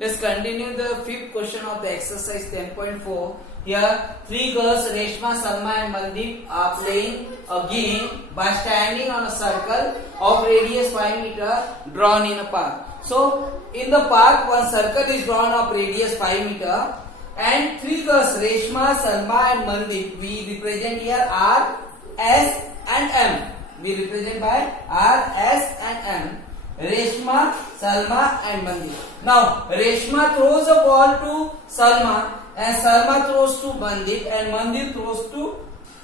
Let's continue the fifth question of the exercise 10.4. Here, three girls, Reshma, Salma and Mandeep, are playing a game by standing on a circle of radius 5 meter drawn in a park. So, in the park, one circle is drawn of radius 5 meter and three girls, Reshma, Salma and Mandeep, we represent here R, S and M. We represent by R, S and M. Reshma, Salma and Mandeep. Now, Reshma throws a ball to Salma and Salma throws to Mandeep and Mandeep throws to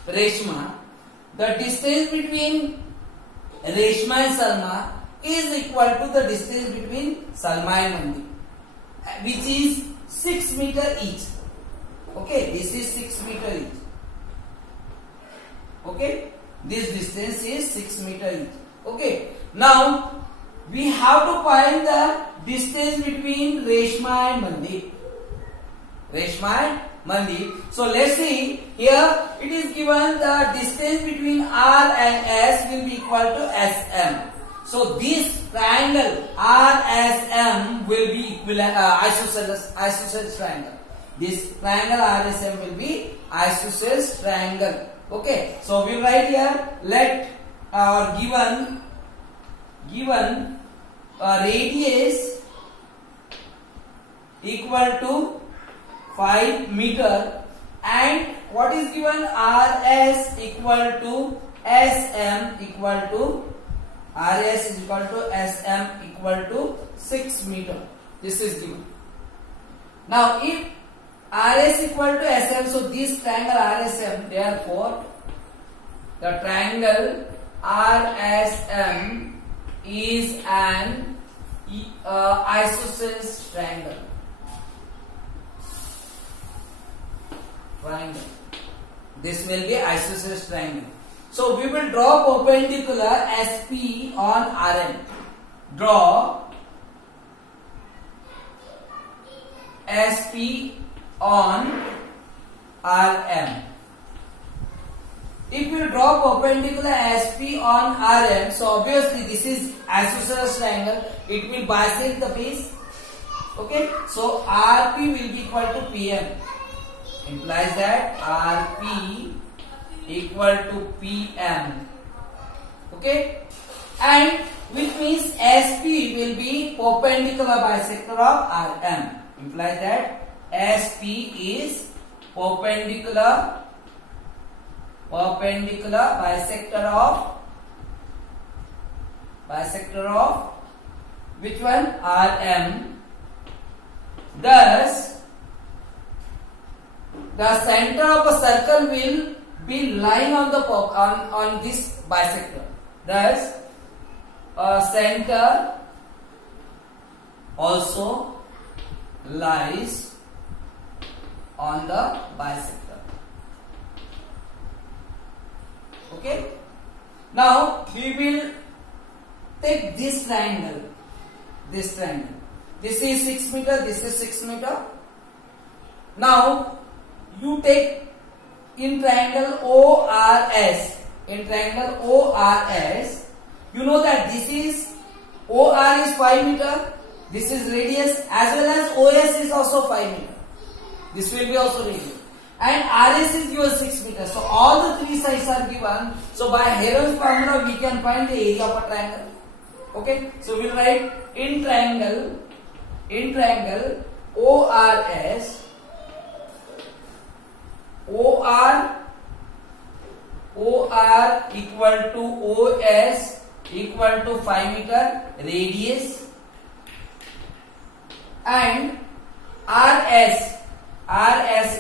Reshma. The distance between Reshma and Salma is equal to the distance between Salma and Mandeep, which is 6 meter each. Okay, this is 6 meter each. Okay, this distance is 6 meter each. Okay, now we have to find the distance between Reshma and Mandeep. Reshma and Mandeep. So let's see, here it is given the distance between R and S will be equal to SM. So this triangle RSM will be isosceles triangle. This triangle RSM will be isosceles triangle. Okay, so we write here, let our given radius equal to 5 meter and what is given RS equal to SM equal to RS is equal to SM equal to 6 meter. This is given. Now if RS equal to SM, so this triangle RSM, therefore the triangle RSM is an isosceles triangle. This will be isosceles triangle. So we will draw perpendicular SP on RM. Draw SP on RM. If you draw perpendicular SP on RM, so obviously this is isosceles triangle, it will bisect the base. Okay, so RP will be equal to PM. Implies that RP equal to PM. Okay, and which means SP will be perpendicular bisector of RM. Implies that SP is perpendicular bisector of which one? RM. Thus the center of a circle will be lying on the on this bisector. Thus a center also lies on the bisector. Okay, now we will take this triangle. This is 6 meter, this is 6 meter. Now you take in triangle ORS. In triangle ORS, you know that this is OR is 5 meter, this is radius, as well as OS is also 5 meter. This will be also radius. And RS is given 6 meter. So all the three sides are given. So by Heron's formula we can find the area of a triangle. Okay, so we'll write in triangle ORS, OR equal to OS equal to 5 meter radius and RS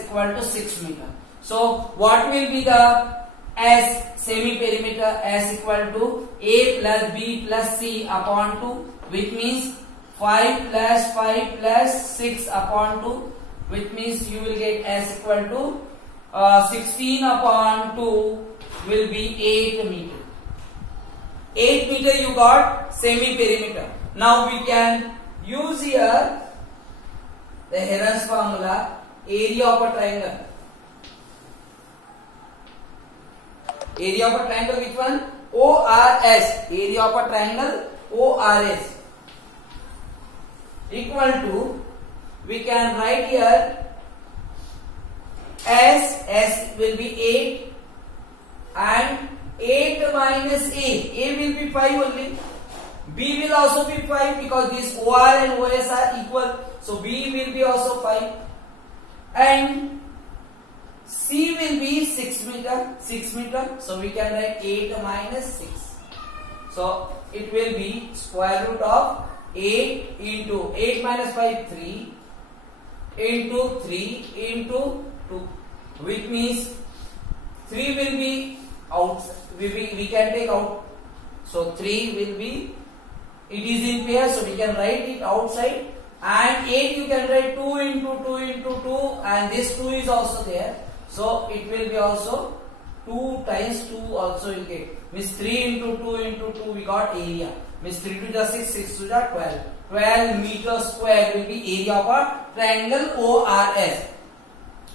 equal to 6 meter. So what will be the S semi perimeter? S equal to A plus B plus C upon 2, which means 5 plus 5 plus 6 upon 2, which means you will get S equal to 16 upon 2 will be 8 meter. 8 meter you got semi perimeter. Now we can use here the Heron's formula, area of a triangle. Area of a triangle, which one? ORS. Area of a triangle ORS equal to we can write here S will be 8 and 8 minus A will be 5 only. B will also be 5 because these OR and OS are equal. So B will be also 5. And C will be 6 meter. So we can write 8 minus 6. So it will be square root of 8 into 8 minus 5, 3 into 3 into 2, which means 3 will be out. We can take out. So 3 will be, it is in pair, so we can write it outside. And 8 you can write 2 into 2 into 2, and this 2 is also there. So it will be also 2 times 2 also will get. Means 3 into 2 into 2 we got area. Means 3 to the 6, 6 to the 12. 12 meter square will be area of a triangle ORS.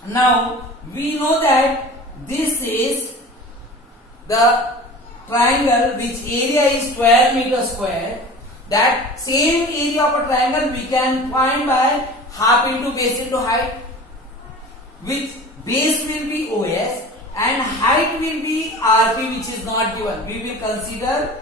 Now we know that this is the triangle which area is 12 meter square. That same area of a triangle we can find by half into base into height, which base will be OS and height will be RP, which is not given. We will consider,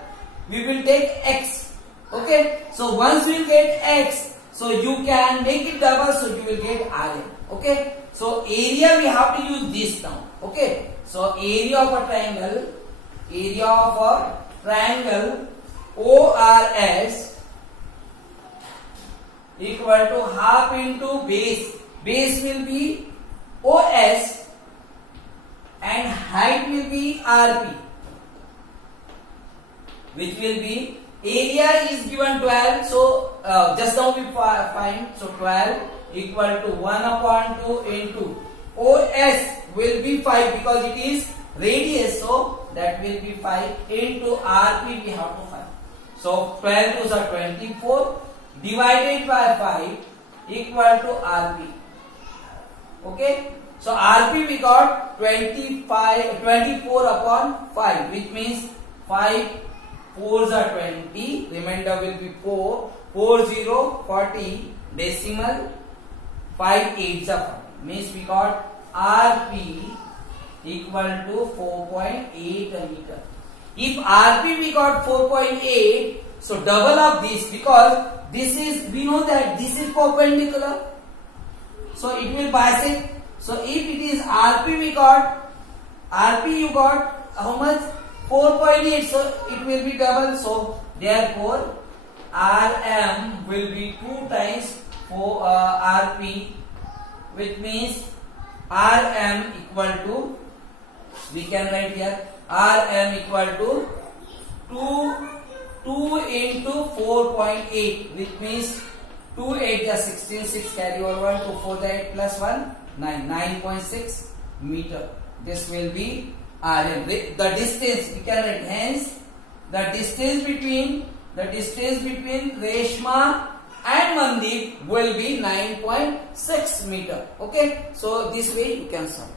we will take X. Okay, so once we will get X, so you can make it double, so you will get RN. Okay, so area we have to use this now. Okay, so area of a triangle ORS equal to half into base. Base will be OS and height will be RP, which will be, area is given 12. So just now we find, so 12 equal to 1 upon 2 into OS will be 5 because it is radius, so that will be 5 into RP we have to find. So 12 to the 24 divided by 5 equal to RP. Okay, so RP we got 24 upon 5, which means 5 4s are 20, remainder will be 4, 40, 40, decimal 5 8s are 40. Means we got RP equal to 4.8 meter. If RP we got 4.8, so double of this, because this is, we know that this is perpendicular, so it will bisect. So if it is RP we got, RP you got how much? 4.8, so it will be double. So therefore RM will be 2 times RP, which means RM equal to, we can write here RM equal to 2 into 4.8, which means 2 8 is 16, 6 carry over 1, 2 4 8 plus 1 9, 9.6 meter. This will be RM. The distance we can write, hence the distance between Reshma and Mandeep will be 9.6 meter. Okay, so this way you can solve.